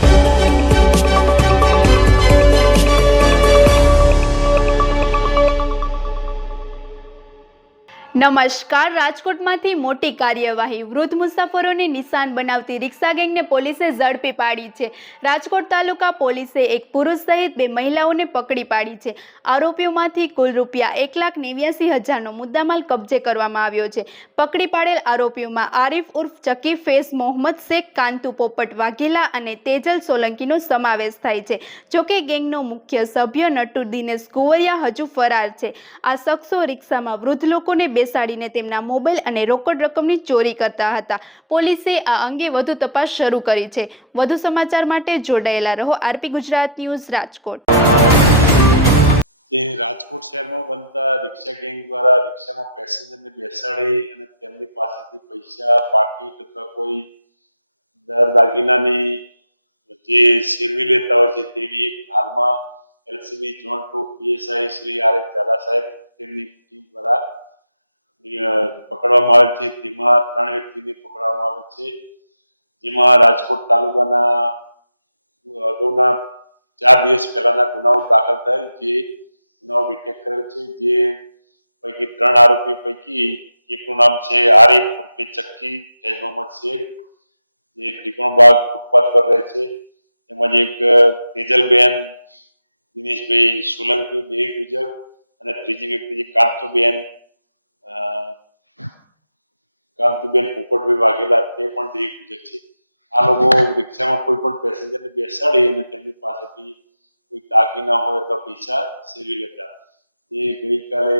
thank you. નમસ્કાર, રાજકોટમાંથી મોટી કાર્યવાહી. વૃદ્ધ મુસાફરોને નિશાન બનાવતી રિક્ષા ગેંગને પોલીસે ઝડપી પાડી છે. રાજકોટ તાલુકા પોલીસે એક પુરુષ સહિત બે મહિલાઓને પકડી પાડી છે. આરોપીઓમાંથી કુલ રૂપિયા એક લાખ નેવ્યાસી હજારનો મુદ્દામાલ કબજે કરવામાં આવ્યો છે. પકડી પાડેલ આરોપીઓમાં આરિફ ઉર્ફ ચકી ફેઝ, મોહમ્મદ શેખ, કાંતુ પોપટ વાઘેલા અને તેજલ સોલંકીનો સમાવેશ થાય છે. જોકે ગેંગનો મુખ્ય સભ્ય નટુ દિનેશ કુંવરિયા હજુ ફરાર છે. આ શખ્સો રિક્ષામાં વૃદ્ધ લોકોને બેસાડીને તેમના મોબાઈલ અને રોકડ રકમની ચોરી કરતા હતા. પોલીસે આ અંગે વધુ તપાસ શરૂ કરી છે. વધુ સમાચાર માટે જોડાયેલા રહો આરપી ગુજરાત ન્યૂઝ રાજકોટ. રાજકોટ શહેરમાં બનતા રિક્ષા ગેંગ દ્વારા રિક્ષામાં પેસેન્જરને બેસાડી અને તેમની પાસેથી પૈસા પાકીટ અથવા કોઈ દર દાગીનાની જે શેરવી લેતા હોય છે તેવી એક હાલમાં LCB zone two PSI Shri R દાદા સાહેબ તેમની ટીમ દ્વારા પકડવામાં આવે છે. તેમાં ત્રણ વ્યક્તિને પકડવામાં આવે છે. જેમાં રાજકોટ તાલુકાના અગાઉના ચાર દિવસ પહેલાના ગુનાઓ દાખલ થયેલ જે ગુનાઓ ડિટેક્ટ કરેલ છે. જે પૈકી ત્રણ આરોપીઓ પૈકી એકનું નામ છે આરિફ ઉર્ફે ચક્કી ફૈઝ મોહમ્મદ શેખ જે ત્રિકોણબાગ ફૂટપાથ પર રહે છે. તેમજ એક તેજલબેન દિનેશભાઈ સોલંકી, દેવી ગુજર અને ત્રીજી વ્યક્તિ જે કાંતુબેન કાંતુબેન પોપટભાઈ વાઘેલા તે પણ દેવી પૂજક છે. આ લોકો રિક્ષામાં કોઈ પણ પેસેન્જરને બેસાડે અને તેમની પાસેથી કોઈ દાગીના હોય તો પૈસા સેવી લેતા. એ ગઈકાલે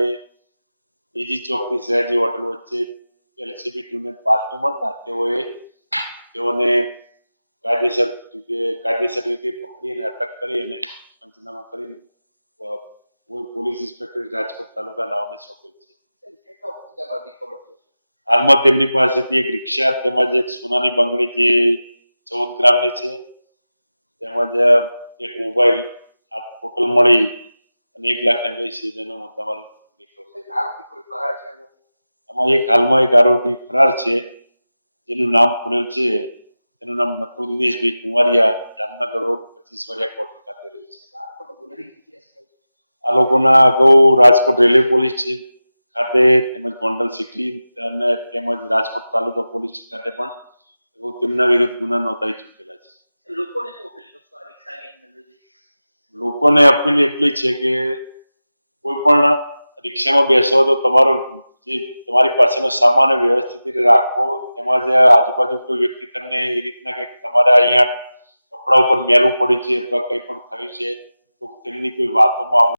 એજી ચોકથી સયાજી હોટલ વચ્ચે એલસીબી ટીમને બાતમી મળતા તેઓએ તેઓને કાયદેસર રીતે કાયદેસર રીતે પકડી અને અટક કરી અને પંચનામા કરીને પોલીસ ઇન્સ્પેક્ટર રાજકોટ તાલુકા નાવને સોંપેલ છે. હાલમાં તેમની પાસેથી એક રિક્ષા, તેમજ એક સોનાની બંગડી જે ચૌદ ગ્રામની છે, તેમજ એક મોબાઈલ, આ ટોટલ મળી અને એક લાખ એંગ્યાસી હજારનો મુદ્દામાલ આમાં એક હાલમાં એક આરોપી ફરાર છે, જેનું નામ ખુલેલ છે. તેનું નામ નકુ દિનેશભાઈ કુંવારિયા, જામનગર રોડ પચીસ વારિયા કોર્ટ ખાતે રહે છે. આ લોકોના અગાઉ રાજકોટ રેલવે પોલીસ સ્ટેશન ખાતે તેમજ ગોંડલ સિટી અને તેમજ રાજકોટ તાલુકા પોલીસ ખાતે પણ તેમના વિરુદ્ધ ગુના નોંધાઈ ચૂકેલા છે. લોકોને અપીલ એટલી છે કે કોઈ પણ રિક્ષામાં બેસો તો તમારો જે તમારી પાસેનો સામાન વ્યવસ્થિત રીતે રાખવો તેમજ આજુબાજુ કોઈ વ્યક્તિ તમને એ રીતના કે તમારે અહીંયા કપડા ઉપર મેલું પડી છે અથવા કંઈ પણ થયું છે તો તેમની કોઈ વાતોમાં આવવું